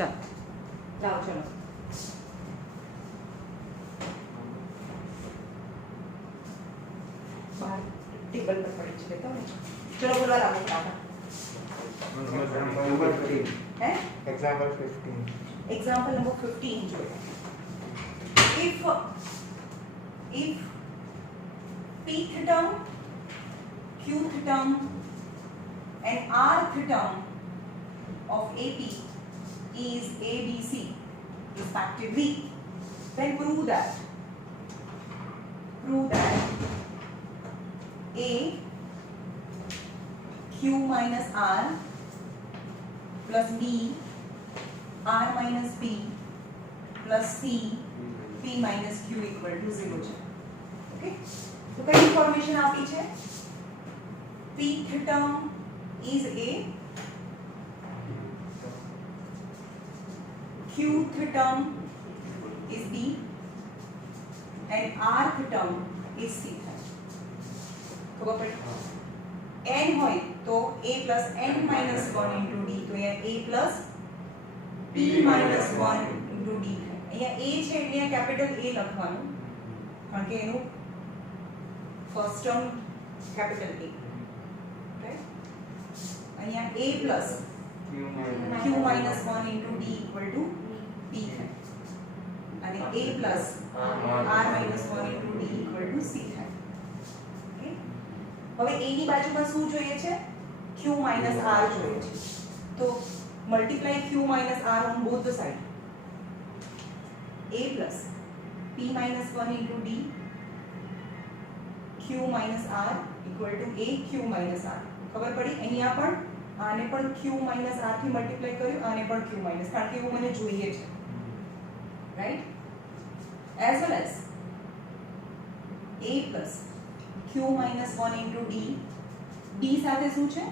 चल जाओ चलो बाहर टेबल पर पड़ी है तो चलो बोलवा लागू फटाफट Number 15. है Example 15. एग्जांपल नंबर 15 जो if pth term qth term and rth term of AP is ABC respectively, then prove that A Q minus R plus B R minus B plus C P minus Q equal to 0 છે okay તો કઈ information આપી છે pth term is A qth term is B and rth term is C ખબર પડી n હોય તો A plus n minus 1 into D તો અહીંયા A plus P minus 1 into D અહીંયા A છે એટલે અહીંયા કેપિટલ A લખવાનું કારણ કે એનું first term capital A right અહીંયા A plus Q minus 1 into D equal to P થાય અને A plus R minus 1 into D equal to C થાય ઓકે હવે A ની બાજુમાં શું જોઈએ છે Q minus R જોઈએ છે તો multiply Q minus R on both the side A plus P minus 1 into D Q minus R equal to A Q minus R ખબર પડી અહીંયા પણ આને પણ Q minus R થી મલ્ટીપ્લાય કર્યું આને પણ Q minus કારણ કે એવું મને જોઈએ છે right as well as A plus Q minus 1 into D D સાથે શું છે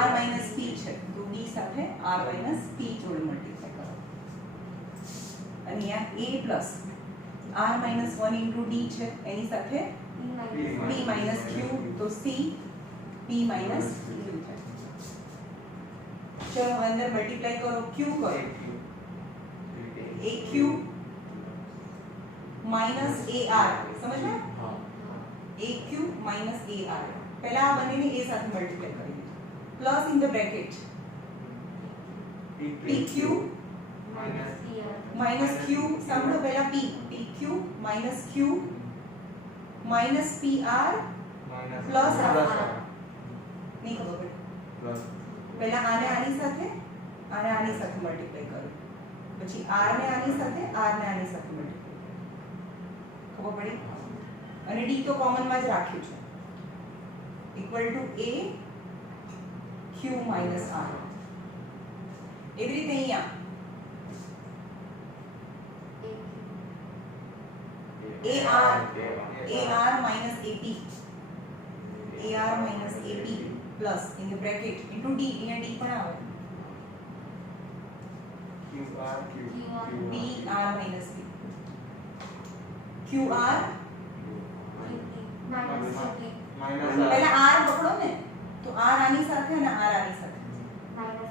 R minus P છે તો D સાથે R minus P જોડે મલ્ટીપ્લાય કરો અને અહીંયા A plus R minus 1 into D છે એની સાથે P minus Q તો C P minus Q થાય ચલો અંદર મલ્ટીપ્લાય કરો Q કરો AQ minus AR સમજ में AQ minus AR पहला आ बनेने A साथ मल्टीप्लाई करेंगे plus in the bracket PQ minus Q सामने पहला P PQ minus Q minus PR plus R नहीं खबर पड़ी पहला आने आनी साथे मल्टीप्लाई करो પછી R ને આની સાથે R ને આની સાથે મલ્ટીપ્લાય ખબર પડી અને D તો કોમન માં જ રાખ્યું છે equal to A Q minus R એવી રીતે અહીંયા AR minus AP plus in the bracket into D અહીંયા D પણ આવે PR minus P QR पहले R पकड़ो ने तो R आनी साथे અને R आनी साथे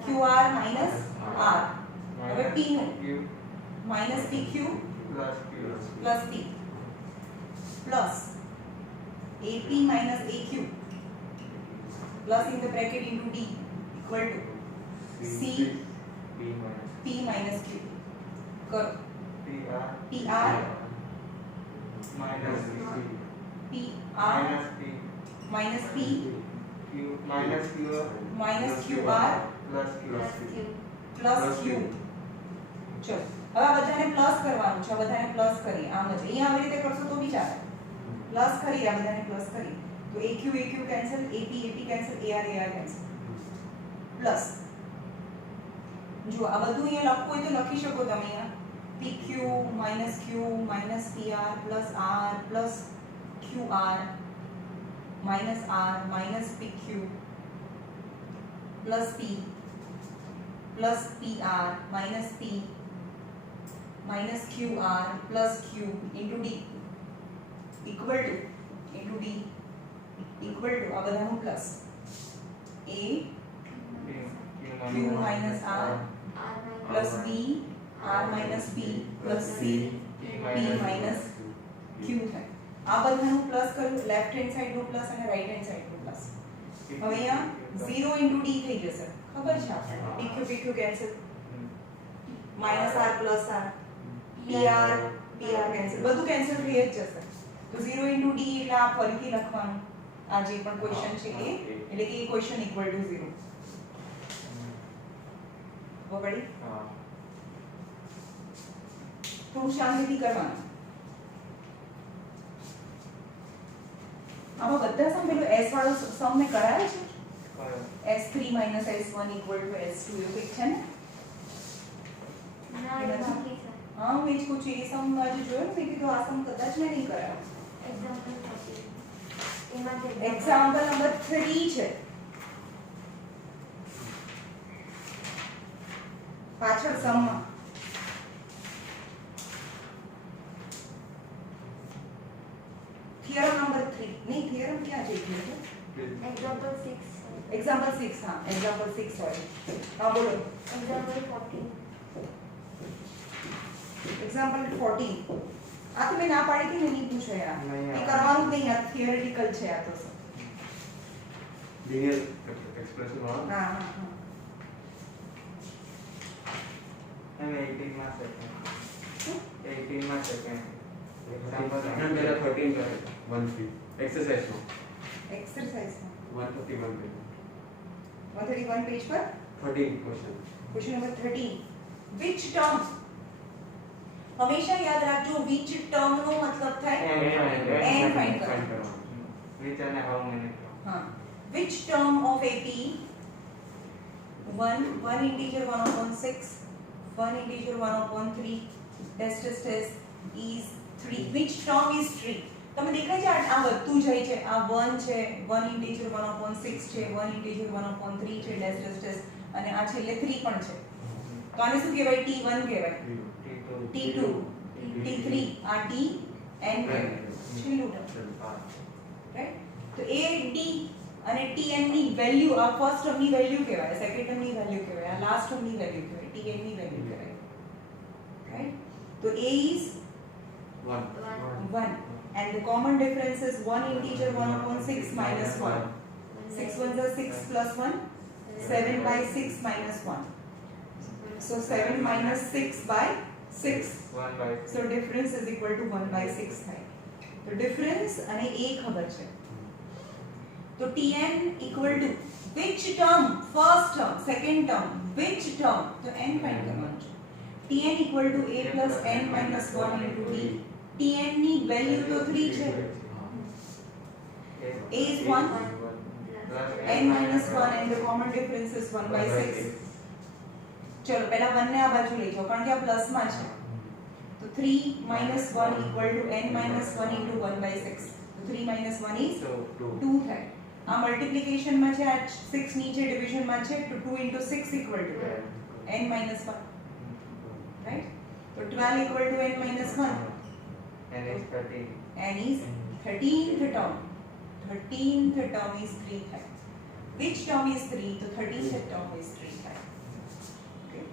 QR minus R હવે P નું minus PQ plus P plus AP minus AQ plus in the bracket into D equal to C P minus Q करो PR minus PR minus P minus QR plus Q चलो હવે આ બધાને plus કરવાનું છે બધાને plus કરી આમ જ અહીંયા આવી રીતે કરશો તો બી ચાલે પ્લસ કરી આ બધાને પ્લસ કરી તો AQ cancel AP cancel AR cancel plus જો આ બધું અહીંયા લખવું હોય તો લખી શકો તમે અહીંયા PQ minus Q minus PR plus R plus QR minus R minus PQ plus P plus PR minus P minus QR plus Q into D equal to into D equal to આ બધાનું plus A Q minus R plus b r minus b plus c p minus q થાય આ બધાનું plus કર્યું left hand side નું plus અને right hand side નું plus હવે અહીંયા 0 * d થઈ જશે ખબર છે આપણે dq pq cancel -r plus r pr cancel બધું કેન્સલ થઈ જ જશે તો 0 * d એટલે આ ફરીથી લખવાનું આ જે પણ ક્વેશ્ચન છે એ એટલે કે એ ક્વેશ્ચન ઇક્વલ ટુ 0 બરાબર થોડું શાંતિથી કરવાનું આમાં બધા સમ પેલું s વાળો સમ મે કરાયો છે s3 - s1 = s2 એવું કંઈક છે ને ના એ બાકી છે हाँ मैं इसको चाहिए सम आज जो है मैं तो आसम कदाच में नहीं कराया એક્ઝામ્પલ 30 એમાં જે एग्जांपल नंबर 3 છે પાછળ સમ માં થિયરમ નંબર 3 नहीं થિયરમ क्या चाहिए है એક્ઝામ્પલ 6 एग्जांपल 6 हां एग्जांपल 6 सॉरी हां बोलो એક્ઝામ્પલ 14 एग्जांपल 14 આ તો મેં ના પાડી હતી ને નહીં પૂછો યાર નહીં, એ કરવાનું જ નહીં આ થિયરેટિકલ છે આ તો linear expression વાળા હા હા હા અને 18 માં સેકન્ડ 18 માં સેકન્ડ એક્ઝામ્પલ મેં મેરા 13 કરે 1 एक्सरसाइज નો एक्सरसाइज 151 पे 131 पेज पर 13 question question number 13 which term हमेशा याद रखो which term નો मतलब થાય n फाइंड करવાનો which અને how many हां which term of ap 1 integer 1/6 1 integer 1/3 test is 3 which term is 3 તમે દેખાય છે આ વધતું જાય છે આ 1 છે 1 integer 1/6 છે 1 integer 1/3 છે test અને આ છેલ્લે 3 પણ છે તો આને શું કહેવાય t1 કહેવાય t2 t3 આ t n છેલ્લું ટર્મ રાઈટ તો a d અને tn ની વેલ્યુ આ ફર્સ્ટ ટર્મ ની વેલ્યુ કહેવાય સેકન્ડ ટર્મ ની વેલ્યુ કહેવાય આ લાસ્ટ ટર્મ ની વેલ્યુ કહેવાય tn ની વેલ્યુ કહેવાય રાઈટ તો a is 1 and the common difference is 1 integer 1/6 minus 1 6 ones are 6 plus 1 7/6 minus 1 so 7 minus 6 by 6 1 by so difference is equal to 1/6 થાય તો difference અને a ખબર છે તો tn equal to which term first term second term which term તો n find કરવાનું છે tn equal to a plus n minus 1 into d tn ની વેલ્યુ તો 3 છે a is 1 n minus 1 and the common difference is 1/6 ચલો પહેલા 1 ને આ બાજુ લઈ જાઓ કારણ કે આ પ્લસ માં છે તો 3 minus 1 equal to n minus 1 into 1/6 તો 3 minus 1 is 2 થાય આ મલ્ટીપ્લિકેશન માં છે આ 6 નીચે ડિવિઝન માં છે તો 2 into 6 equal to n minus 1 right so 12 equal to n minus 1 and is 13 and is 13th term is 3 થાય which term is 3 तो 13th term is 3 થાય okay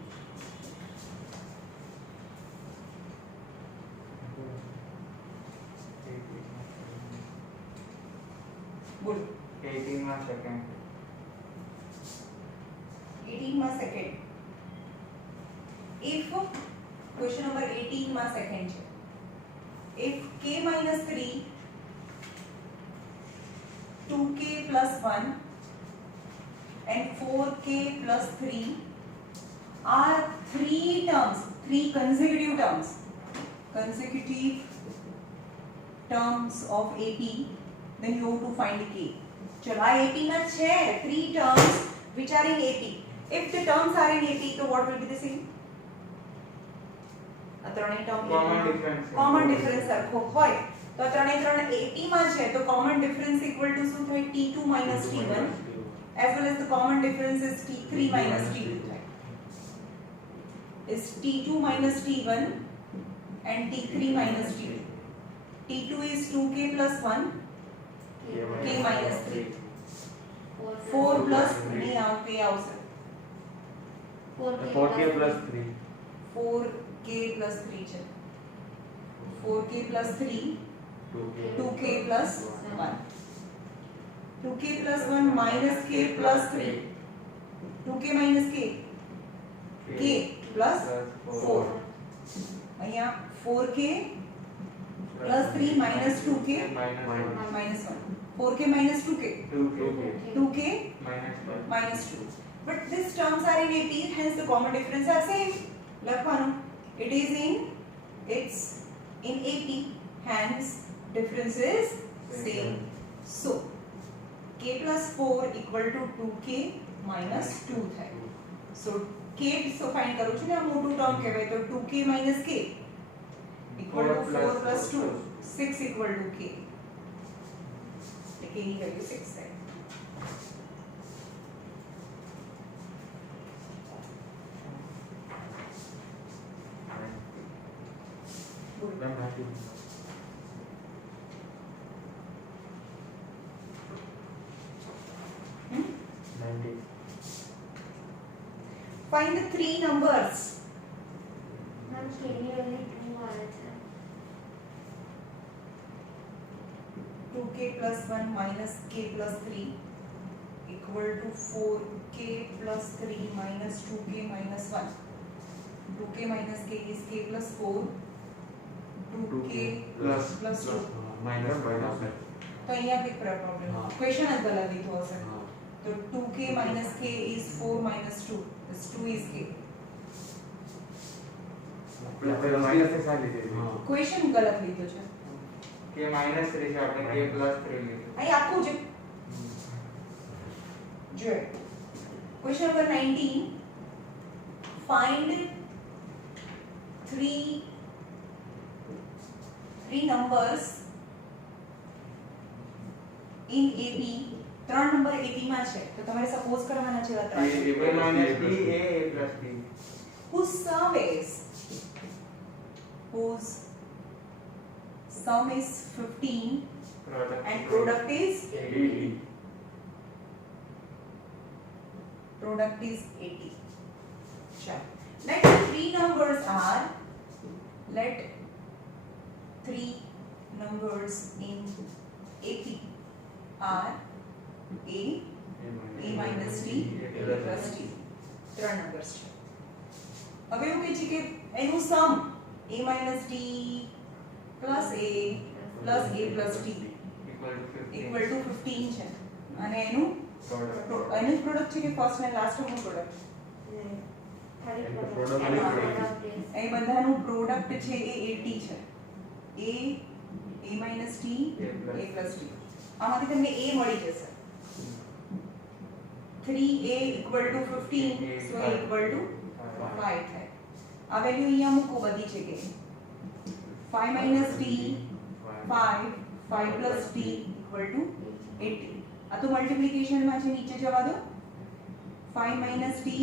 બોલો 18 માં સેકન્ડ 18 માં સેકન્ડ if question number 18 માં સેકન્ડ છે if k minus 3 2k plus 1 and 4k plus 3 are three terms, three consecutive terms of AP, then you have to find k. चलो AP में छह three terms which are in AP. If the terms are in AP, so what will be the same? ત્રણેય term common difference સરખો હોય તો ત્રણેય ત્રણ AP માં છે તો common difference equal to શું થાય t2 minus t1 as well as the common difference is t3 minus t2 થાય is t2 minus t1 and t3 minus t2 t2 is 2k plus 1 k minus 3 4 plus नहीं आओ k આવશે 4k plus 3. 4k plus 3 છે 4k plus 3 2k plus 1 2k plus 1 minus k plus 3 2k minus k k plus 4 અહીંયા 4k plus 3 minus 2k minus 1 4k minus 2k 2k minus 2 but these terms are in AP hence the common difference are same લખવાનું it is in it's in AP hence difference is same so k plus 4 equal to 2k minus 2 થાય so k so find કરું છું ને આ મોટું term કહેવાય તો 2k minus k equal to 4 plus 2 6 equal to k એટલે k ની વેલ્યુ 6 થાય Ma'am, happy. Hmm? 90. find the three numbers ma'am के लिए only 2 आ रहा है 2k plus 1 minus k plus 3 equal to 4k plus 3 minus 2k minus 1 2k minus k is k plus 4 2k plus plus 2 minus તો અહીંયા કંઈક problem હા. Question જ ગલત લીધો હશે हाँ. તો 2k minus k is 4 minus 2 this 2 is k minus से साथ लीजिए हाँ. ક્વેશ્ચન ગલત લીધો છે k minus 3 છે આપણે k plus 3 લીધું અહીં આખું છે જો question number 19 find three numbers in AP ત્રણ નંબર AP માં છે તો તમારે સપોઝ કરવાના છે આ ત્રણ a minus b a plus b whose sum is 15 product and product is 80. 80 चलो let three numbers are let three numbers in AP are a minus t a plus t ત્રણ નંબર્સ છે હવે એવું કહે છે કે એનું સમ a minus t plus a plus a plus t equal to 15 equal to 15 છે અને એનું એનું પ્રોડક્ટ છે કે ફર્સ્ટ અને લાસ્ટ નું product third And the product product है એ બધાનું પ્રોડક્ટ છે એ 80 છે a a minus t a plus t આમાંથી તમને a મળી જશે 3a equal to 15 so a equal to 5 થાય આ વેલ્યુ અહીંયા મૂકો બધી જગ્યાએ 5 minus t 5 5 plus t equal to 80 આ તો મલ્ટીપ્લિકેશન માં છે નીચે જવા દો 5 minus t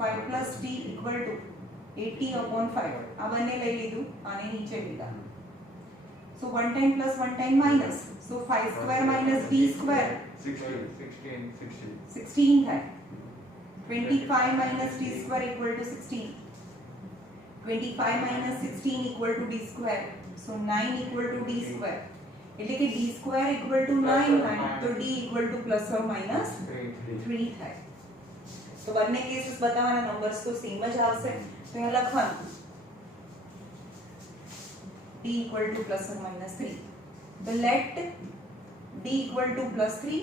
5 plus t equal to 80 upon 5 આ બંને લઈ લીધું આને નીચે લીધા so one time plus one time minus so 5 square minus b square 16 થાય 25 minus t square equal to 16 25 minus 16 equal to d square so 9 equal to d square એટલે કે d square equal to 9 થાય તો d equal to plus or minus 3 થાય તો બંને cases બતાવવાના numbers તો same જ આવશે તો અહીંયા લખવાનું d equal to plus or minus 3 તો let d equal to plus 3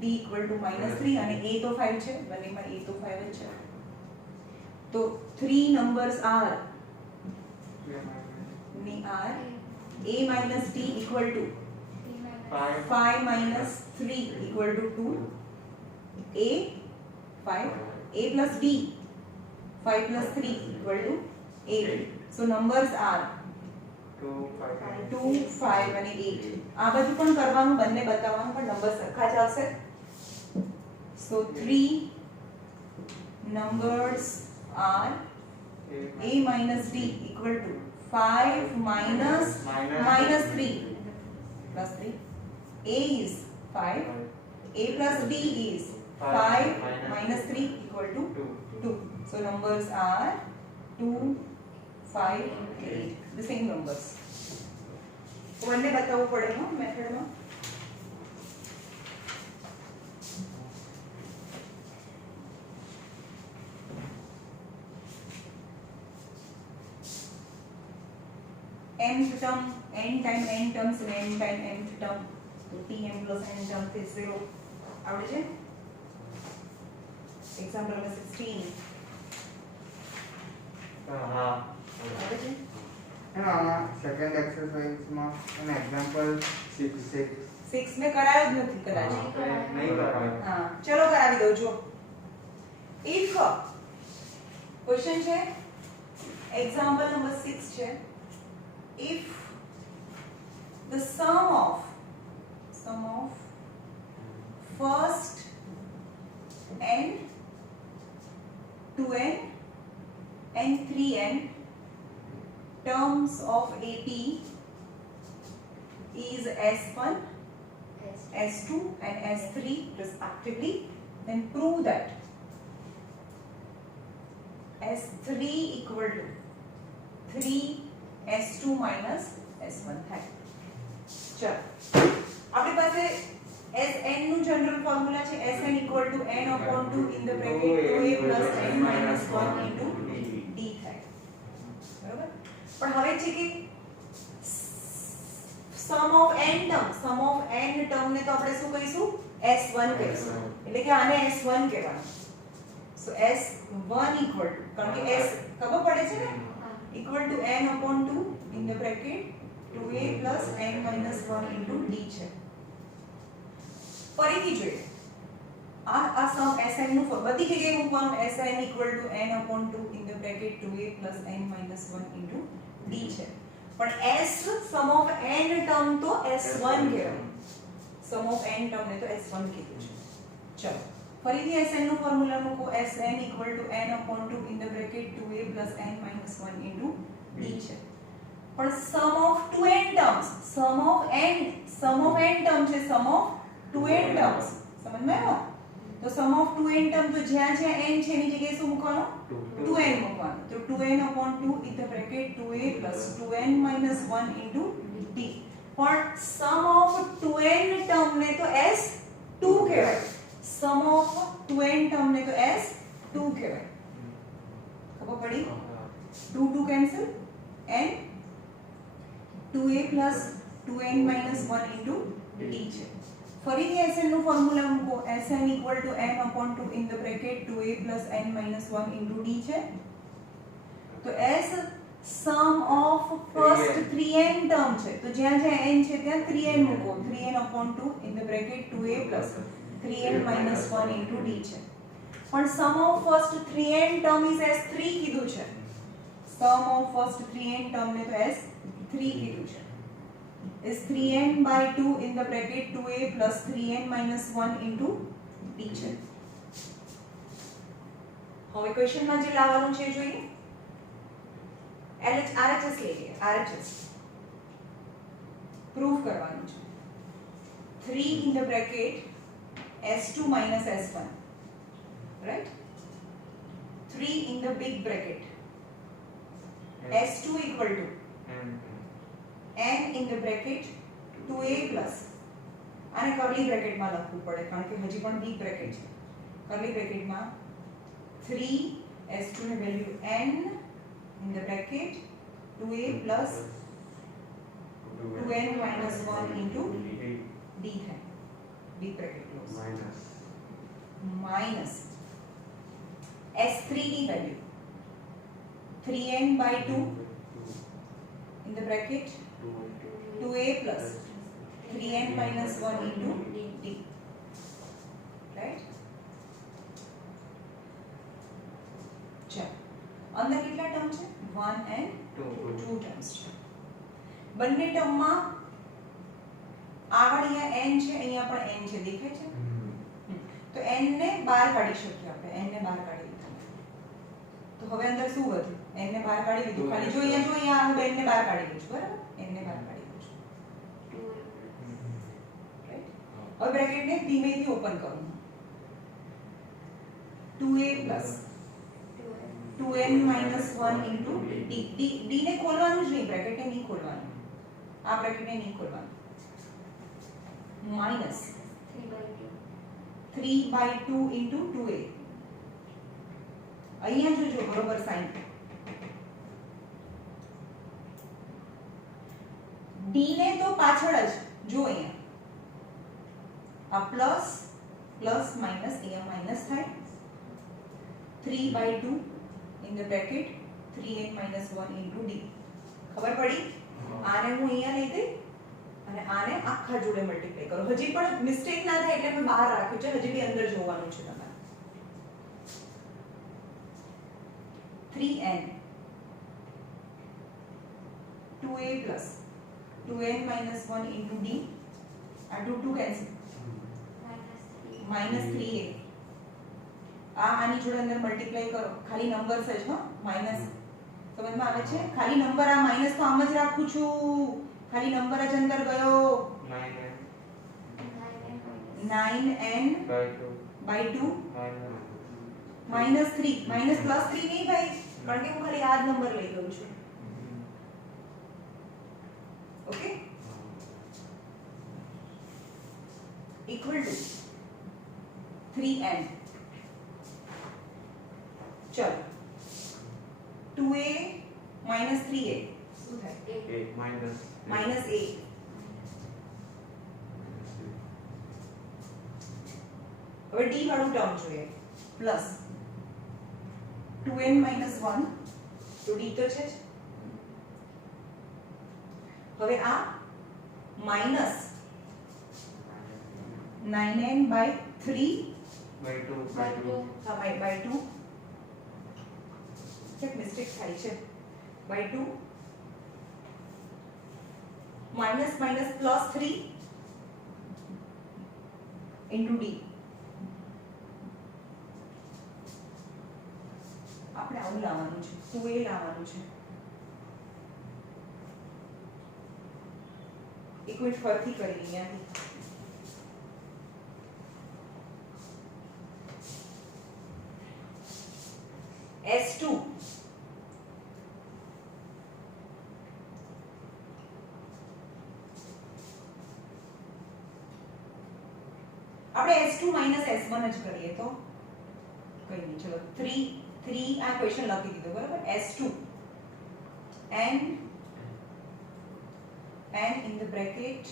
d equal to minus 3 અને a તો 5 છે બંનેમાં a તો 5 જ છે તો 3 numbers are a minus t equal to 5 minus 3 equal to 2 a 5 a plus d 5 plus 3 equal to 8 so numbers are 2 5 અને 8 આ બધું પણ કરવાનું બંને બતાવવાનું પણ નંબર સરખા જ આવશે so 3 numbers are a minus d equal to 5 minus 3 plus 3 a is 5 a plus d is 5 minus minus 3 equal to 2. So numbers are 2, 5, 8. The same numbers. બંને બતાવવું પડે હો મેથડમાં. nth term, n time n terms and n time nth term. તો tm plus n term is 0. આવડે છે? Example number 16. હા આવડે છે? આમાં સેકન્ડ એક્સરસાઇઝમાં એન એક્ઝામ્પલ 6 6 મેં કરાયો જ નથી કદાચ. નહીં કરાય. હા ચલો કરાવી દઉં જો. if ક્વેશ્ચન છે એક્ઝામ્પલ નંબર 6 છે. if the sum of first n 2n and 3n terms of AP is S1, S2 and S3 respectively, then prove that S3 equal to 3 S2 minus S1 થાય. ચલો આપણી પાસે Sn નું general formula છે Sn equal to n upon 2 in the bracket 2a plus n minus 1 into d થાય. બરાબર. પણ હવે છે કે sum of n term ને તો આપણે શું કહીશું S1 કહીશું. એટલે કે આને S1 કહેવાનું. so S1 equal to કારણ કે S ખબર પડે છે ને equal to n upon 2 in the bracket 2a plus n minus 1 into d છે. ફરીથી જોઈએ આ સમ Sn નું બધી જગ્યાએ મૂકવાનું Sn equal to n upon 2 in the bracket 2a plus n minus 1 into d છે. પણ S sum of n term તો S1 કહેવાય. sum of n term ને તો S1 કીધું છે. ચલો ફરીથી Sn નું ફોર્મ્યુલા મૂકો Sn equal to n upon 2 in the bracket 2a plus n minus 1 into d છે. પણ sum of 2n terms sum of n term છે sum of 2n terms સમજમાં આવ્યો? તો sum of 2n term તો જ્યાં જ્યાં n છે એની જગ્યાએ શું મૂકવાનું 2n મૂકવાનું. તો 2n upon 2 in the bracket 2a plus 2n minus 1 into d. પણ sum of 2n term ને તો S2 કહેવાય. sum of 2n term ને તો S2 કહેવાય. ખબર પડી? 2 cancel and 2a plus 2n minus 1 into d છે. ફરીથી Sn નું ફોર્મ્યુલા મૂકો Sn equal to n upon 2 in the bracket 2a plus n minus 1 into d છે. તો S sum of first 3n term છે. તો જ્યાં જ્યાં n છે ત્યાં 3n મૂકો 3n upon 2 in the bracket 2a plus 3n minus 1 into d છે. પણ sum of first 3n term is S3 કીધું છે. sum of first 3n term ને તો S3 કીધું છે. is 3n by 2 in the bracket 2a plus 3n minus 1 into d છે. હવે ક્વેશ્ચનમાં જે લાવવાનું છે જોઈએ RHS લઈએ RHS પ્રૂફ કરવાનું છે 3 in the bracket S2 minus S1 right 3 in the big bracket S2 equal to n in the bracket 2a plus આને કર્લી બ્રેકેટમાં લખવું પડે કારણ કે હજી પણ બિગ બ્રેકેટ છે. કર્લી બ્રેકેટમાં 3 S2 ની value n in the bracket 2a plus 2n minus 1 into d થાય. big bracket close minus S3 ની value 3n by 2 in the bracket 2a plus 3n minus 1 into d right. ચલો અંદર કેટલા term છે 1 and 2 terms છે. બંને ટર્મમાં આગળ અહીંયા n છે અહીંયા પણ n છે દેખાય છે. તો n ને બહાર કાઢી શકીએ આપણે n ને બહાર કાઢી લીધું. તો હવે અંદર શું વધ્યું n ને બહાર કાઢી લીધું. ખાલી જો અહીંયા હું n ને બહાર કાઢી લઉં છું બરાબર n ને બહાર કાઢી લઉં છું રાઈટ. હવે બ્રેકેટ ને ધીમેથી ઓપન કરું 2a plus 2n minus 1 into d d ને ખોલવાનું જ નહીં, બ્રેકેટને નહીં ખોલવાનું, આ બ્રેકેટને નહીં ખોલવાનું, minus 3/2 into 2a. અહીંયા જોજો બરોબર સાઈન, d ને તો પાછળ જ જો અહીંયા આ પ્લસ પ્લસ માઈનસ અહીંયા માઈનસ થાય 3/2 in the bracket 3n minus 1 into d. ખબર પડી? આને હું અહીંયા લઈ ગઈ અને આને આખા જોડે મલ્ટીપ્લાય કરો. હજી પણ મિસ્ટેક ના થાય એટલે મેં બહાર રાખ્યું છે, હજી બી અંદર જોવાનું છે તમારે. 3n 2a plus 2n minus 1 into d. આ 2 cancel, minus 3a. આ આની જોડે અંદર મલ્ટીપ્લાય કરો, ખાલી નંબર જ હો, માઈનસ. સમજમાં આવે છે? ખાલી નંબર, આ માઈનસ તો આમ જ રાખું છું, ખાલી નંબર જ અંદર ગયો. 9n by 2 minus 3, minus plus 3 નહીં ભાઈ, કારણ કે હું ખાલી આ જ નંબર લઈ ગયું છું. Okay, equal to 3n. चल 2a minus 3a શું થાય? minus a. હવે d વાળું ટર્મ જોઈએ, પ્લસ 2n minus 1 તો d તો છે જ. હવે આ માઈનસ 9n by 3 by 2 હા by 2 એક મિસ્ટેક થાય છે, by 2 minus minus plus 3 into d. આપણે આવું લાવવાનું છે, 2a લાવવાનું છે. એક મિનિટ ફરીથી કરી અહીંયાથી. S2 આપણે S2 minus S1 જ કરીએ તો કઈ નહીં. ચલો 3 આ ક્વેશ્ચન લખી દીધો બરાબર. S2 and in the bracket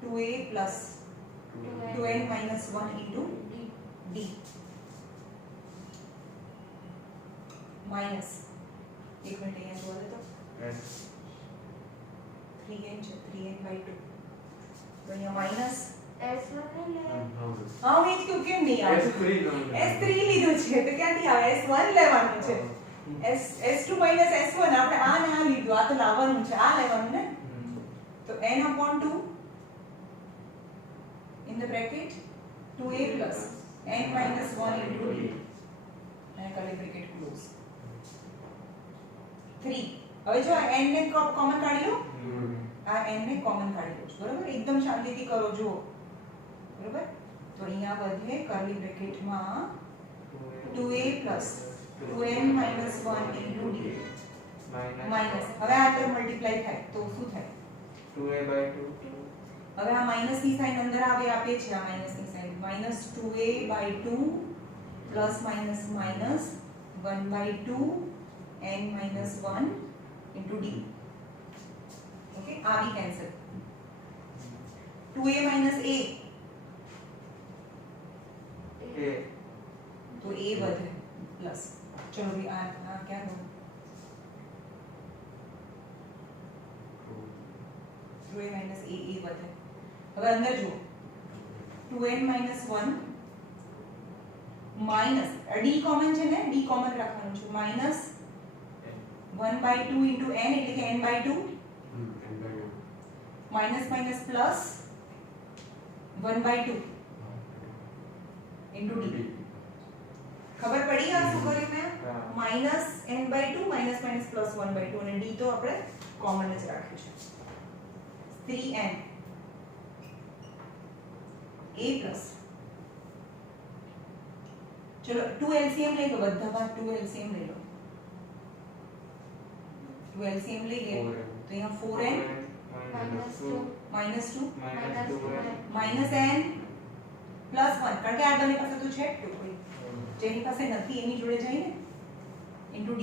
2a plus 2n minus 1 into d minus एक मिनट यहाँ जोड़ दे तो 3n છે, 3n by 2 तो यहाँ माइनस हाँ मैं क्यों કેમ નહીં આવે? S3 લીધું છે તો ક્યાંથી આવે? S1 લેવાનું છે. S2 minus S1 આપણે આ ને આ લીધું, આ તો લાવવાનું છે, આ લેવાનું ને. તો n upon 2 in the bracket 2a plus n minus 1 into d અને curly bracket close 3. હવે જો આ n ને કોમન કાઢી લો, આ n ને કોમન કાઢી લો બરાબર. એકદમ શાંતિથી કરો જુઓ બરાબર. તો અહીંયા વધે કર્લી બ્રેકેટમાં 2a plus 2n minus 1 into d minus. હવે આ ટર્મ મલ્ટીપ્લાય થાય તો શું થાય? 2a by 2. હવે આ માઈનસ ની સાઈન અંદર આવે, આપે છે આ માઈનસ ની sine, minus 2a by 2 plus minus minus 1 by 2 n minus 1 into d. Okay, આ भी कैंसिल. 2a minus a तो a વધે પ્લસ. ચલો भी આ क्या हो? 2a minus a વધે. હવે અંદર જુઓ 2n minus 1 minus d common છે ને, d કોમન રાખવાનું છે, માઈનસ 1 by 2 into n એટલે કે n by 2 minus minus plus 1 by 2 into d. ખબર પડી આ શું કર્યું મેં? Minus n by 2 minus minus plus 1 by 2 અને d તો આપણે કોમન જ રાખ્યું છે. 3n a plus चलो 2 एलसीएम ले लो, બધામાં 2 एलसीएम ले लो। 2 एलसीएम लेंगे तो यहाँ 4n minus 2 minus n plus 1 કારણ કે આ બંને પાસે તો છે જ કોઈ જેની પાસે નથી એની જોડે જઈને ઇન્ટુ d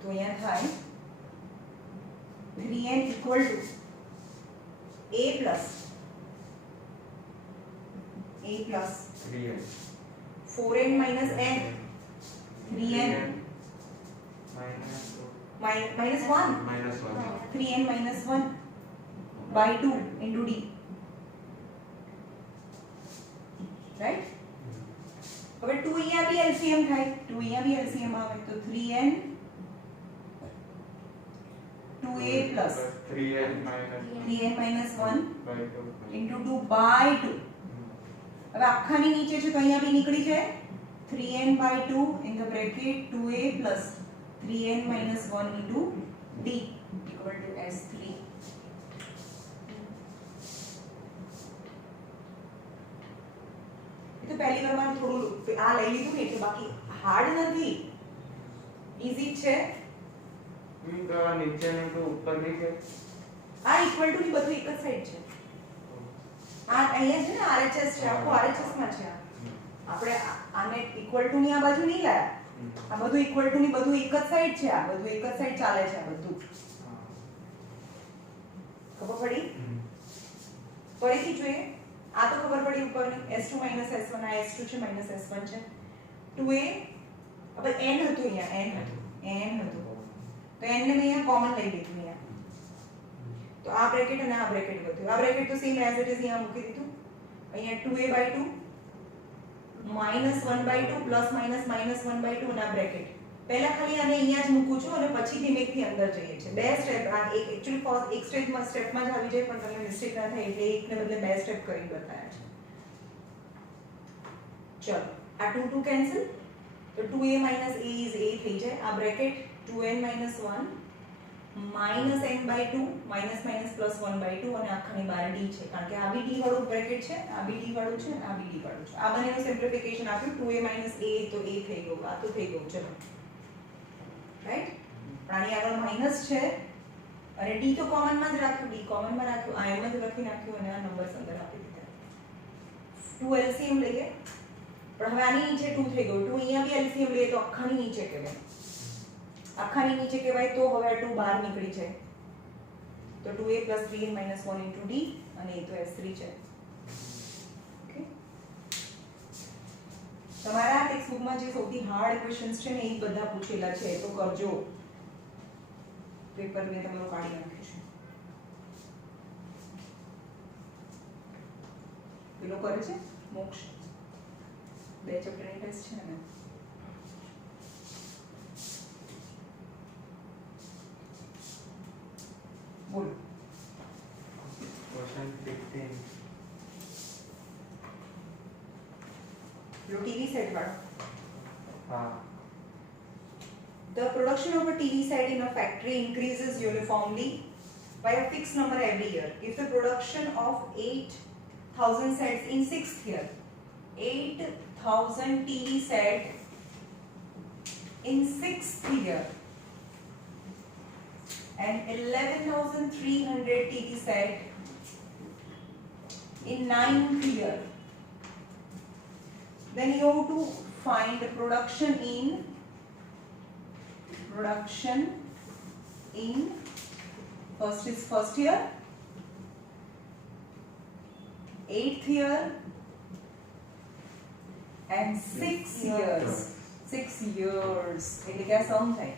તો અહીંયા થાય 3n equal to a plus 3n 4n minus n 3n minus 1 3n minus 1 by 2 into d right હવે 2 અહીંયા બી LCM થાય 2 અહીંયા બી LCM આવે તો 3n 2a plus 3n 3n minus 1 by 2 into 2 by 2 હવે આખાની નીચે છે તો અહીંયા બી નીકળી જાય 3n by 2 in the bracket 2a plus 3n minus 1 into d equal to s3 तो पहली बार માં થોડું આ લઈ લીધું ને એટલે બાકી હાર્ડ નથી ઈઝી છે તો આ નીચેનું તો ઉપરની છે આ ઇક્વલ ટુ ની બધું એક જ સાઈડ છે આ અહીંયા છે ને RHS છે આખો RHS માં છે આપણે આને ઇક્વલ ટુ ની આ બાજુ નહીં લાયા આ બધું ઇક્વલ ટુ ની બધું એક જ સાઈડ છે આ બધું એક જ સાઈડ ચાલે છે આ બધું ખબર પડી ફરીથી જોઈએ આ તો ખબર પડી ઉપરની s2 s1 આ s2 છે s1 છે 2a હવે n હતું અહીંયા n હતું તો n ને મેં અહીંયા કોમન લઈ લીધું અહીંયા તો આ બ્રેકેટ અને આ બ્રેકેટ વધ્યું આ બ્રેકેટ તો સેમ એઝ ઇટ ઇઝ અહીંયા મૂકી દીધું અહીંયા 2a/2 -1/2 પ્લસ માઈનસ -1/2 અને આ બ્રેકેટ પહેલા ખાલી આને અહીંયા જ મૂકું છું અને પછી ધીમેથી અંદર જઈએ છે બે સ્ટેપ આ એક એક્ચ્યુઅલી ફર્સ્ટ એક સ્ટેપમાં જ આવી જાય પણ તમને મિસ્ટેક ના થાય એટલે એકને બદલે બે સ્ટેપ કરીને બતાવ્યા છે ચલો આ 2 2 કેન્સલ તો 2a - a is a થઈ જાય આ bracket 2n - 1 -n/2 minus minus plus 1/2 અને આખાની બહાર d છે કારણ કે આ બી d વાળું બ્રેકેટ છે આ બી d વાળું છે આ બી d વાળું છે આ બંનેનું સિમ્પ્લિફિકેશન આપ્યું 2a - a તો a થઈ ગયું આ તો થઈ ગયું ચલો રાઈટ પણ આની આગળ માઈનસ છે અને d તો કોમન માં જ રાખ્યું d કોમન માં રાખ્યું આ એમ જ લખી નાખ્યું અને આ નંબર્સ અંદર આપી દીધા 2 LCM લઈએ પણ હવે આની નીચે 2 થઈ ગયું 2 અહીંયા બી LCM લઈએ તો આખાની નીચે કહેવાય આખાની નીચે કહેવાય તો હવે 2 બહાર નીકળી જાય તો 2a + 3n - 1 * d અને એ તો s3 છે ઓકે તમારા ટેક્સ્ટબુકમાં જે સૌથી હાર્ડ ક્વેશ્ચન્સ છે ને એ બધા પૂછેલા છે તો કરજો પેપર મેં તમારું કાઢી નાખ્યું છે પેલો કરે છે મોક્ષ બે ચેપ્ટરની ટેસ્ટ છે ને બોલો ક્વેશ્ચન 15 પેલો ટીવી સેટ વાળો હા The production of a TV set in a factory increases uniformly by a fixed number every year. If the production of 8,000 sets in 6th year, 8,000 TV set in 6th year and 11,300 TV set in 9th year, then you have to find the production in first is first year, 8th year and 6 years. 6 years એટલે કે આ સમ થાય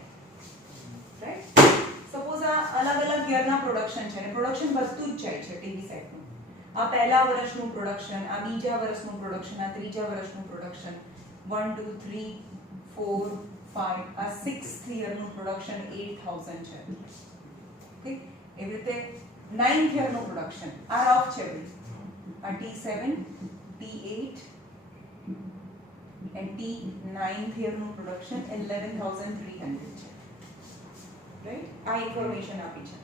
right suppose આ અલગ અલગ યરના production છે અને production વધતું જ જાય છે ટીવી સેટનું આ પહેલા વર્ષનું પ્રોડક્શન આ બીજા વર્ષનું પ્રોડક્શન આ ત્રીજા વર્ષનું પ્રોડક્શન 1 2 3 4 5 આ 6th યરનું પ્રોડક્શન 8000 છે ઓકે એવી રીતે 9th યરનું પ્રોડક્શન આ રફ છે ભાઈ આ T7 T8 and T9th યરનું production 11300 છે રાઈટ આ ઇન્ફોર્મેશન આપી છે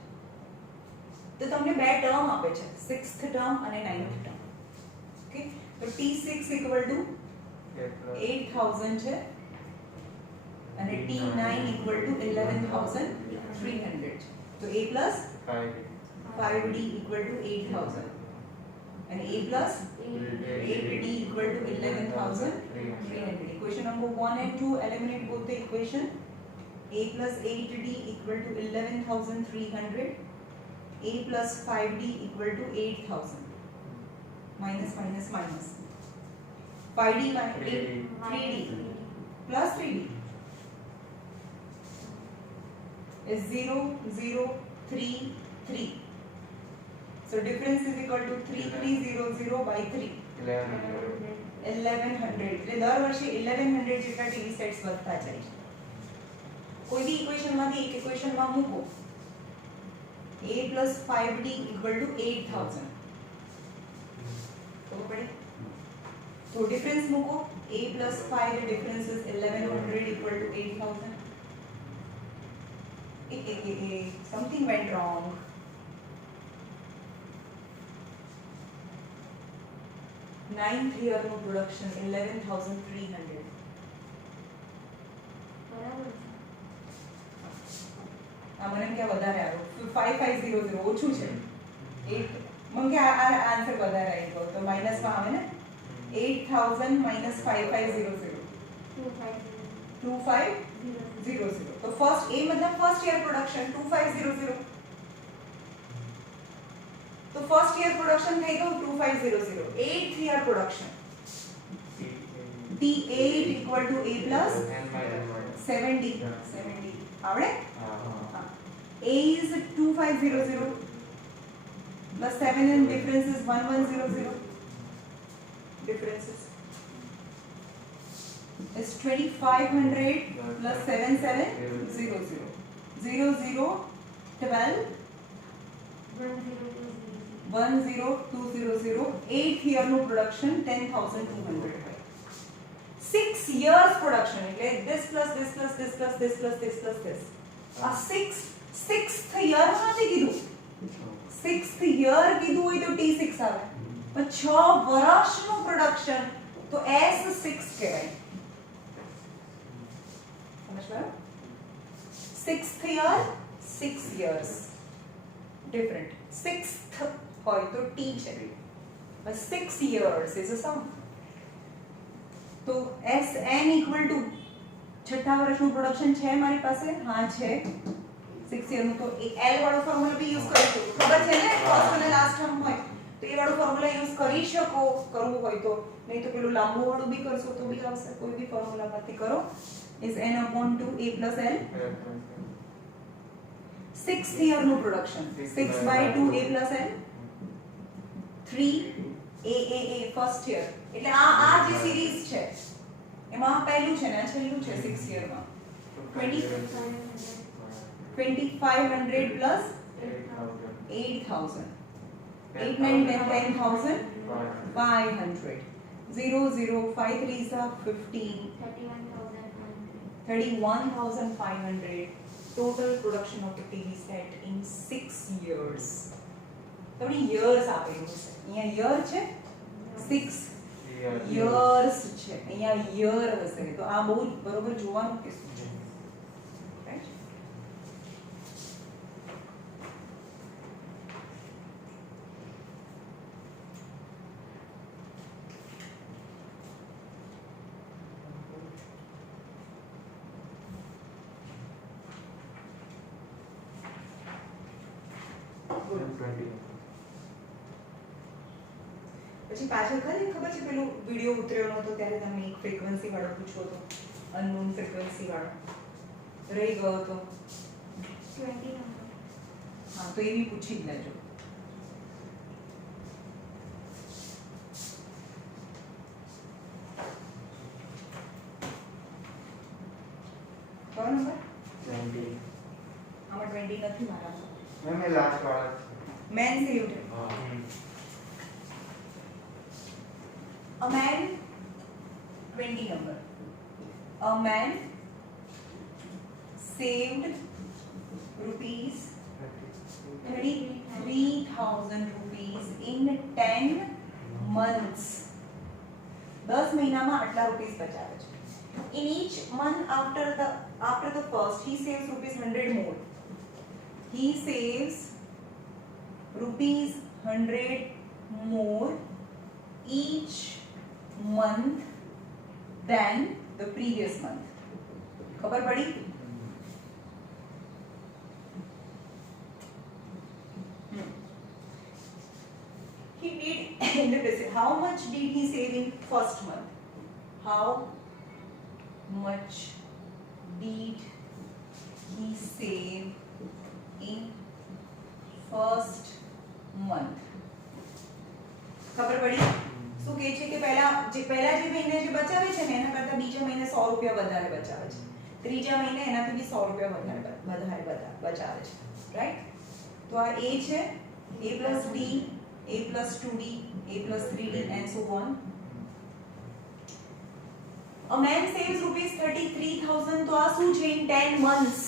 તો તમને બે ટર્મ આપે છે 6th ટર્મ અને 9th ટર્મ ઓકે તો T6 equal to A plus 8000 છે અને T9 equal to 11300 છે. તો A plus 5D 5D equal to 8000 and A plus 8D equal to 11300. Equation number 1 and 2, eliminate both the equation. A plus 8D equal to 11300. A plus 5D equal to 8000. Minus minus minus. 5D minus 3D plus 3D is 0 0 3 3. So difference is equal to 3300 by 3. 1100. એટલે દર વર્ષે 1100 જેટલા TV sets વધતા જાય છે. કોઈ બી equation માંથી એક ઇક્વેશન માં મૂકો. A plus 5D equal to 8000. ખબર પડી? તો ડિફરન્સ મૂકો. A plus 5 the difference is 1100 equal to 8000. Something went wrong. 9th year નું production 11300. બરાબર છે. આ મને કે વધારે આવ્યો 5500 ઓછું છે 8 મને કે આ આન્સર વધારે આવી ગયો તો માઈનસ માં આવે ને 8000 minus 5500 2500 તો ફર્સ્ટ એ મતલબ ફર્સ્ટ યર પ્રોડક્શન 2500 તો ફર્સ્ટ યર પ્રોડક્શન થઈ ગયું 2500 8th year production T8 equal to A plus N minus 70 આવડે A is 2500 plus 7 and difference is 1100. Differences is 2500 plus 7700. 00 12 10200. 8th year no production 10200. 6 years production એટલે this plus this plus this plus this plus this plus this. આ 6th year માં નથી કીધું 6th year કીધું હોય તો T6 આવે પણ 6 વર્ષનું પ્રોડક્શન તો S6 કહેવાય. સમજ પડ્યો? 6th year 6 years different. 6th હોય તો T છે but 6 years is a sum. તો SN equal to છઠ્ઠા વર્ષનું પ્રોડક્શન છે મારી પાસે હા છે 6 યર નું તો એ L વાળો ફોર્મ્યુલા બી યુઝ કરી શકો ખબર છે ને ફર્સ્ટ અને લાસ્ટ ટર્મ હોય તો એ વાળો ફોર્મ્યુલા યુઝ કરી શકો કરવું હોય તો નહીં તો પેલું લાંબુ વાળું બી કરશો તો બી આવશે કોઈ બી ફોર્મ્યુલામાંથી કરો is n upon 2 a plus l 6th year નું production 6 by 2 a plus l 3 a first year એટલે આ જે સિરીઝ છે એમાં પહેલું છે ને આ છેલ્લું છે 6 યર માં 2500 plus 8000 8 9 10 10000 500 0 0 5 3s are 15 31500 total production of the TV set in 6 years. તો આપણે years આપેલું છે અહીંયા year છે 6 years છે અહીંયા year હશે તો આ બહુ બરોબર જોવાનું કે શું છે રાઈટ. પછી પાછળ ખબર છે પેલું વિડિયો ઉતર્યો નતો ત્યારે તમે એક ફ્રીક્વન્સી વાળો પૂછ્યો હતો અનનોન ફ્રીક્વન્સી વાળો રહી ગયો હતો 20 હા તો એ બી પૂછી જ લેજો. કયો નંબર 20 આમાં 20 નથી મારામાં મેં લાસ્ટ વાળા main saved a man 20 number a man saved rupees 33,000 rupees in 10 months 10 મહિનામાં આટલા રૂપીસ બચાવે છે. In each month after the first he saves rupees 100 more. He saves rupees 100 more each month than the previous month. ખબર પડી? He did how much did he save in first month? How much did he save in first month? ખબર પડી? શું કહે છે કે પહેલા જે મહિને જે બચાવે છે ને એના કરતા બીજા મહિને 100 રૂપિયા વધારે બચાવે છે, ત્રીજા મહિને એનાથી બી 100 રૂપિયા વધારે બચાવે છે, રાઈટ? તો આ A છે, A plus D, A plus 2D, A plus 3D and so on. A man saves rupees 33,000. તો આ શું છે? In 10 months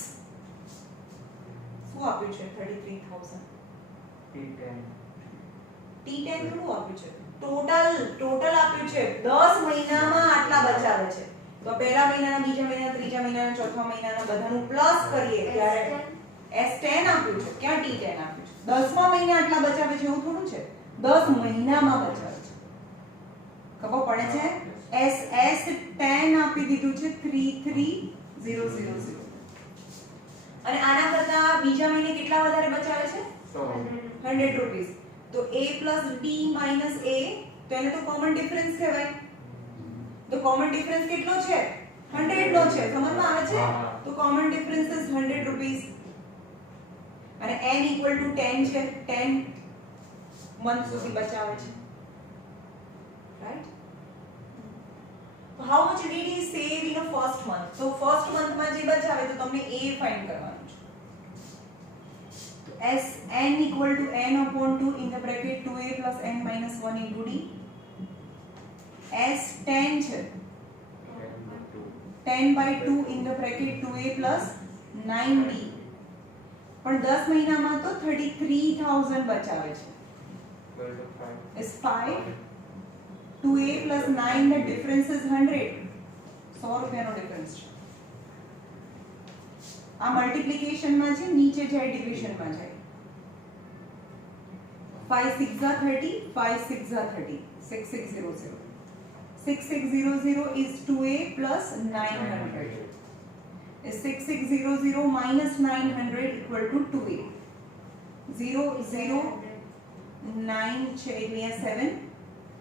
શું આપ્યું છે? 33,000 T10. T10 શું આપ્યું છે? ટોટલ આપ્યું છે. 10 મહિનામાં આટલા બચાવે છે. તો પહેલા મહિનાના, બીજા મહિનાના, ત્રીજા મહિનાના, ચોથા મહિનાના બધાનું પ્લસ કરીએ ત્યારે S10 આપ્યું છે. ક્યાં T10 આપ્યું છે? 10મા મહિને આટલા બચાવે છે એવું થોડું છે. 10 મહિનામાં બચાવે છે. ખબર પડે છે? S10 આપી દીધું છે 33000. અને આના કરતા બીજા મહિને કેટલા વધારે બચાવે છે? 100 રૂપીસ. તો A plus D minus A, તો એને તો કોમન ડિફરન્સ કહેવાય. તો કોમન ડિફરન્સ કેટલો છે? 100 નો છે. સમજમાં આવે છે? તો કોમન ડિફરન્સ ઇઝ 100 રૂપીસ. અને n equal to 10 છે. 10 મંથ સુધી બચાવે છે, રાઈટ? તો how much did he save in a first month? તો ફર્સ્ટ મંથમાં જે બચાવે તો તમને A ફાઇન્ડ કરવાનું છે. તો S n equal to n upon 2 in the bracket 2A plus n minus 1 into D. S 10 છે, 10 by 2 in the bracket 2A plus 9D. પણ 10 મહિનામાં તો 33,000 બચાવે છે. Is 5. 2A plus 9, the difference is 100. 100 રૂપિયાનો ડિફરન્સ છે. આ મલ્ટીપ્લિકેશનમાં છે, નીચે જાય ડિવિઝનમાં જાય. 5 6 are 30, 5 6 are 30, 6600. 6600 is 2A plus 900. Is 6600 minus 900 equal to 2A. 0 0 9 છે એટલે 7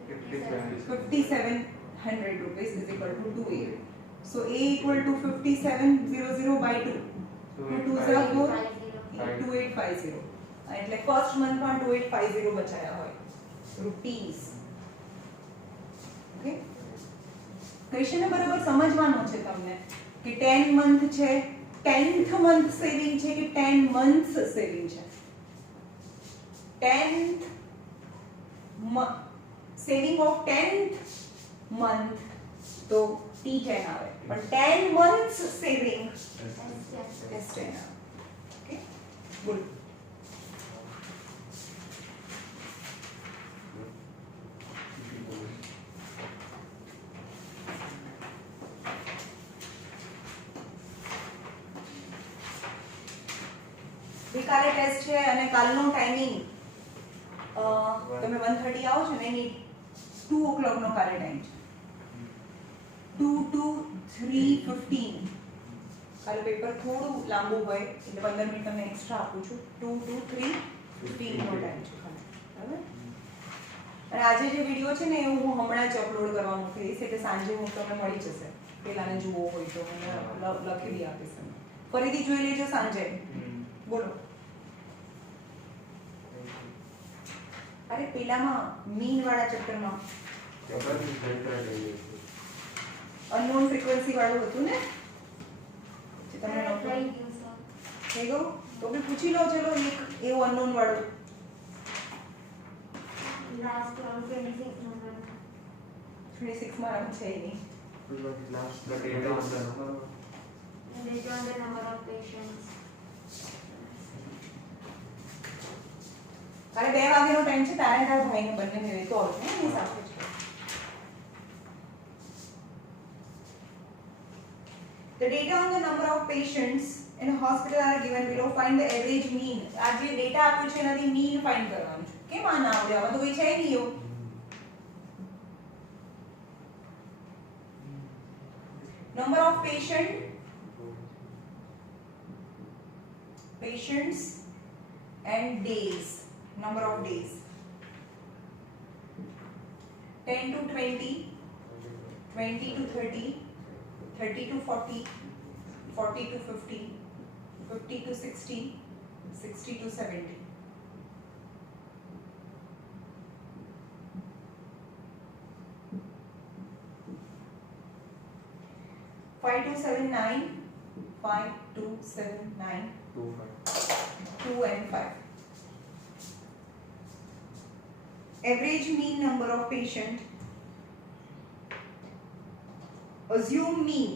5700 rupees is equal to 2A. So A equal to 5700 by 2. 2 are 4, 2850. એટલે ફર્સ્ટ મંથમાં 2850 બચાયા હોય રૂપીસ. ઓકે, ક્વેશ્ચન બરાબર સમજવાનો છે તમને કે 10 મંથ છે, 10th મંથ સેવિંગ છે કે 10 મંથ્સ સેવિંગ છે. 10th saving of 10th month તો T10 આવે, પણ 10 મંથ્સ સેવિંગ S10 આવે. ઓકે, બોલ. કાલે ટેસ્ટ છે અને કાલનો ટાઈમિંગ તમે 1:30 આવો છો ને એની 2 o'clock નો કાલે ટાઈમ છે. 2 to 3:15. કાલે પેપર થોડું લાંબુ હોય એટલે 15 મિનિટ તમને એક્સ્ટ્રા આપું છું. 2 to 3:15 નો ટાઈમ છે કાલે, બરાબર? અને આજે જે વિડિયો છે ને એ હું હમણાં જ અપલોડ કરવાનું કહીશ એટલે સાંજે હું તમને મળી જશે. પેલાને જોવો હોય તો મને લખી આપીશ. ફરીથી જોઈ લેજો સાંજે. બોલો. અરે પેલામાં મીન વાળા ચેપ્ટરમાં અનનોન ફ્રીક્વન્સી વાળું હતું ને, જે તમને થઈ ગયું તો બી પૂછી લો. ચલો એક એવું અનનોન વાળું. લાસ્ટ 26 નંબર 26 માં રમ છે નહીં. based on the number of patients. તારે 2 વાગ્યાનો ટાઈમ છે, તારે તારા ભાઈને બંનેને લેતો આવજો એની સાથે જ. The data on the number of patients in a hospital are given below. Find the average mean. આ જે ડેટા આપ્યું છે એનાથી mean find કરવાનું છે. કેમ આ ના આવડે? આમાં તો કોઈ છે નહીં એવું. Number of patients and days. Number of days. 10 to 20, 20 to 30, 30 to 40, 40 to 50, 50 to 60, 60 to 70. Five to 7, 9, 5 to 7, 9, 2 and 5. Average mean number of patient. Assume mean.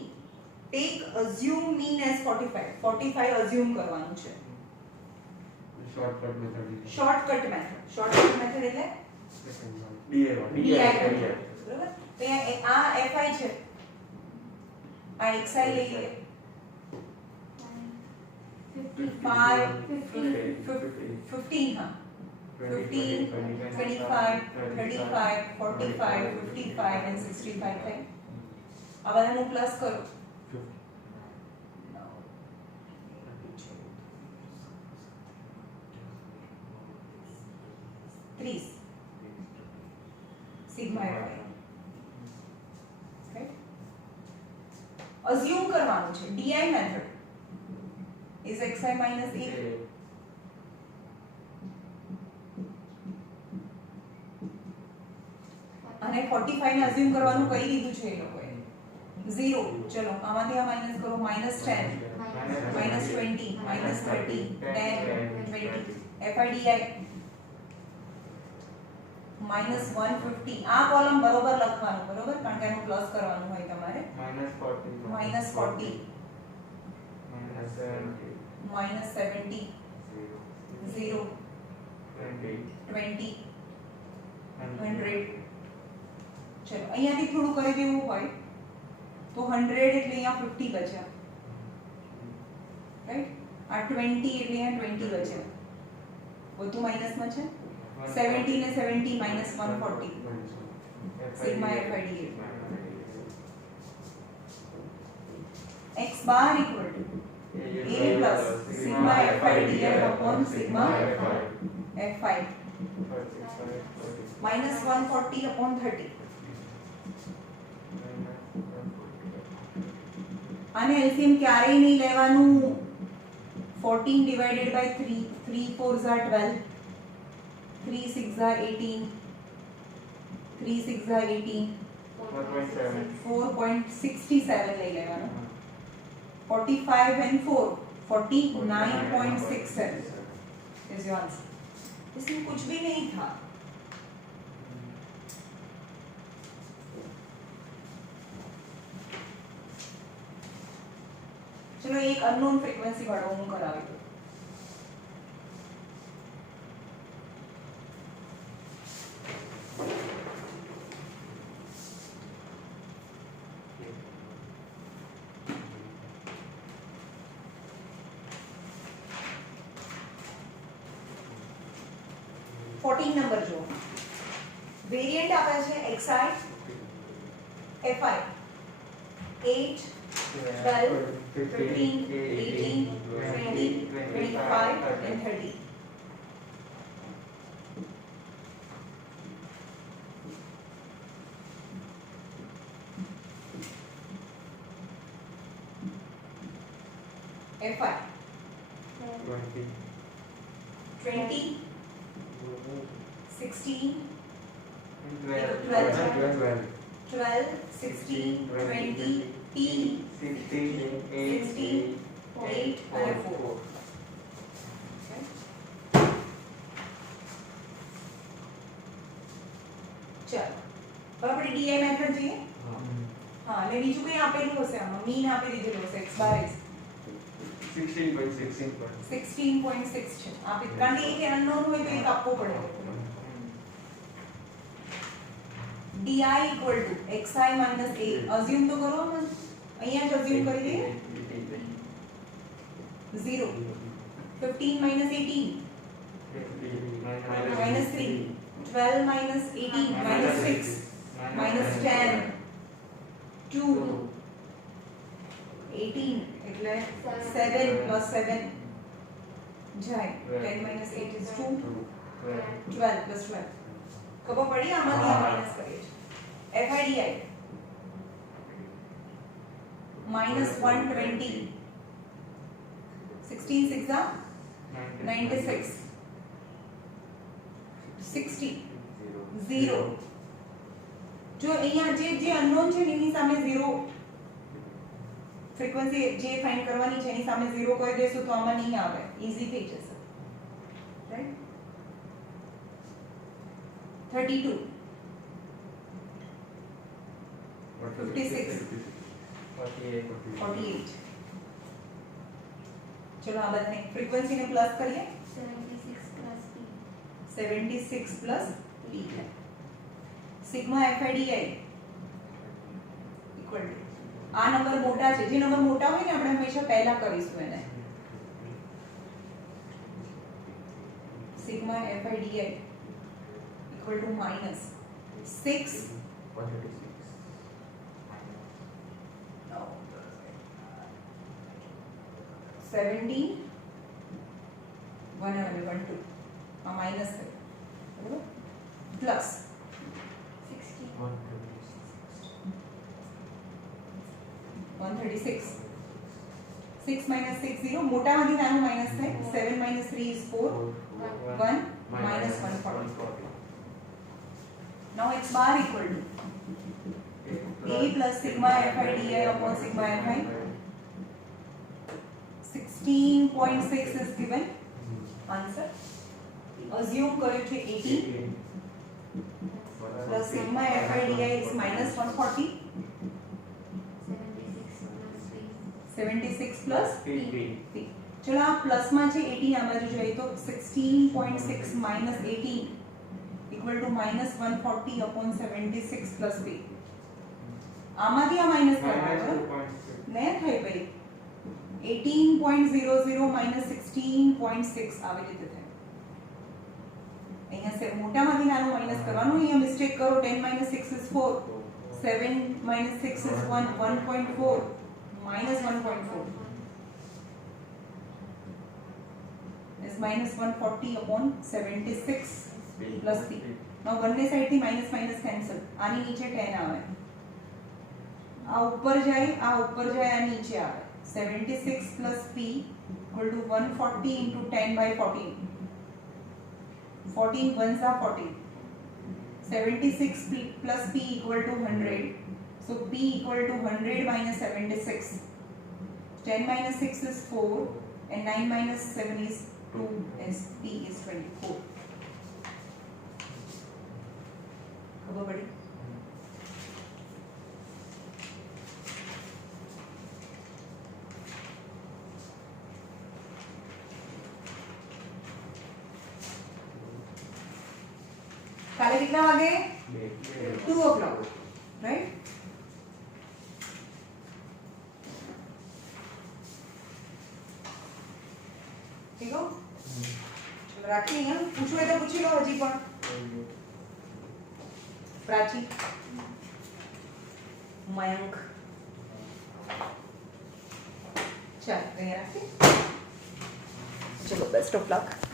Take assume mean as 45. 45 assume કરવાનું છે. Shortcut method. Shortcut method. Shortcut method એટલે DI બરાબર. તો આ fi છે. આ xi લઈએ. 5 15 હા. 15, 25, 35, 45, 55 and 65 થાય. આ બધાનું પ્લસ કરો. 30 sigma fi. Right? Assume કરવાનું છે. DI method is xi minus a. અને 45 ને અઝ્યુમ કરવાનું કહી દીધું છે એ લોકોએ. 0 ચલો આમાંથી આ માઈનસ કરો. -10 -20 -30 10 20 FIDI -150. આ કોલમ બરોબર લખવાનું બરોબર કારણ કે એનું પ્લસ કરવાનું હોય તમારે. -40 -70 0 20 100. ચલો અહીંયાથી થોડું કરી દેવું હોય તો 100 એટલે અહીંયા 50 બચ્યા. રાઈટ? આ 20 એટલે અહીંયા 20 બચ્યા. બધું માઈનસમાં છે. 70 ને 70 -140 sigma FIDA. x bar equal to a plus sigma FIDA upon sigma fi -140 upon 30. આને એલસીએમ ક્યારેય નહીં લેવાનું. 14 divided by 3, 3 4s are 12, 3 6s are 18, 3 6s are 18, 4.67 લઈ લેવાનું. 45 and 4 49.67 is your answer. इसमें कुछ भी नहीं था. चलो एक अननोन फ्रीक्वेंसी वाળો હું કરાવી દઉં. નંબર જો વેરિએન્ટ આપે છે xi fi 8 12 15 18 20 25 and 30. fi 20 16 12 16 20 P 16 8 and 4. चलो बराबर ડીઆઈ મેથડ જોઈએ. હા અને બીજું કઈ આપેલું હશે આમાં મીન આપી દીધેલું હશે x બાર is 16.6 છે આપી કારણ કે એક અનનોન હોય તો એક આપવો પડે. di equal to xi minus a assume તો કરો ને અહીંયા જ અઝ્યુમ કરી દઈએ 0 15 minus 18 minus 3 12 minus 18 minus 6 minus 10 2 18 એટલે 7 plus 7 જાય 10 minus 8 is 2 12 plus 12 ખબર પડી આમાંથી આ માઈનસ કરીએ છીએ FIDI minus 120 16 6 are 96 60 0 જો અહીંયા જે અનનોન છે એની સામે 0 ફ્રીક્વન્સી જે ફાઇન્ડ કરવાની છે એની સામે 0 કરી દેશું તો આમાં નહીં આવે ઈઝી થઈ જશે રાઈટ 32 56 48 चलो આ બધાને ફ્રીક્વન્સી ને પ્લસ કરીએ 76 plus p sigma FIDI equal to આ નંબર મોટા છે જે નંબર મોટા હોય ને આપણે હંમેશા પહેલા કરીશું એને sigma FIDI equal to minus 6 17 1 આ માઈનસ થાય બરાબર પ્લસ 136 6 minus 6 0 મોટામાંથી નાનું માઈનસ થાય 7 minus 3 is 4 1 minus 140 now x bar equal to a plus sigma FIDI upon sigma FI 16.6 is given answer assume કર્યું છે 18 plus sigma FIDI is minus 140 76 plus p चलो आप plus में છે 18 આ બાજુ જોઈએ તો 16.6 minus 18 equal to minus 140 upon 76 plus p આમાંથી આ માઈનસ કરવાનો ને થાય ભાઈ 18.00 minus 16.6 આવી રીતે થાય અહીંયા से મોટામાંથી નાનું માઈનસ કરવાનું અહીંયા મિસ્ટેક કરો 10 minus 6 is 4 7 minus 6 is 1 1.4 minus 1.4 is minus 140 upon 76 plus p now બંને સાઈડ થી માઈનસ માઈનસ કેન્સલ આની નીચે 10 આવે આ ઉપર જાય આ નીચે આવે 76 plus p equal to 140 into 10 by 14 14 ones are 40 76 plus p equal to 100 so p equal to 100 minus 76 10 minus 6 is 4 and 9 minus 7 is 2 as p is 24 खबर पड़ी काले कितना वागे 2 o'clock right ठीक हो चलो राखी है पूछो है तो पूछी लो हजी पण प्राची मयंक चल राखी चलो बेस्ट ऑफ लक